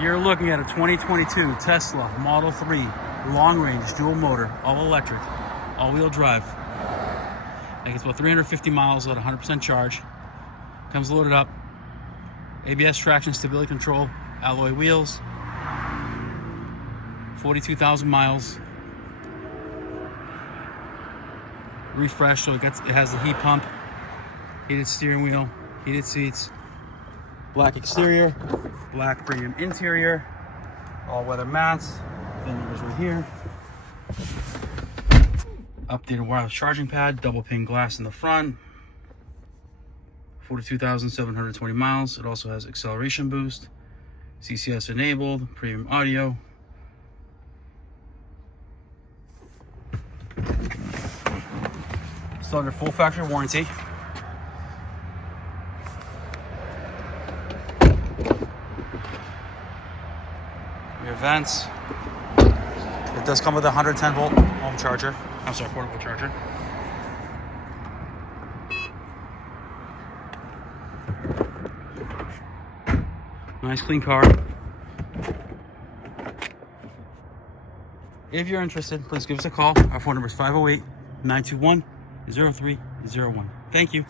You're looking at a 2022 Tesla Model 3 long range dual motor, all electric, all wheel drive. It gets about 350 miles at 100% charge. Comes loaded up. ABS traction, stability control, alloy wheels. 42,000 miles. Refresh, so it has the heat pump, heated steering wheel, heated seats, black exterior, black premium interior, all weather mats, VIN numbers right here. Updated wireless charging pad, double pane glass in the front. 42,720 miles. It also has acceleration boost, CCS enabled, premium audio. Still under full factory warranty. Rear vents. It does come with a 110 volt home charger. I'm sorry, portable charger. Nice clean car. If you're interested, please give us a call. Our phone number is 508-921-0301. Thank you.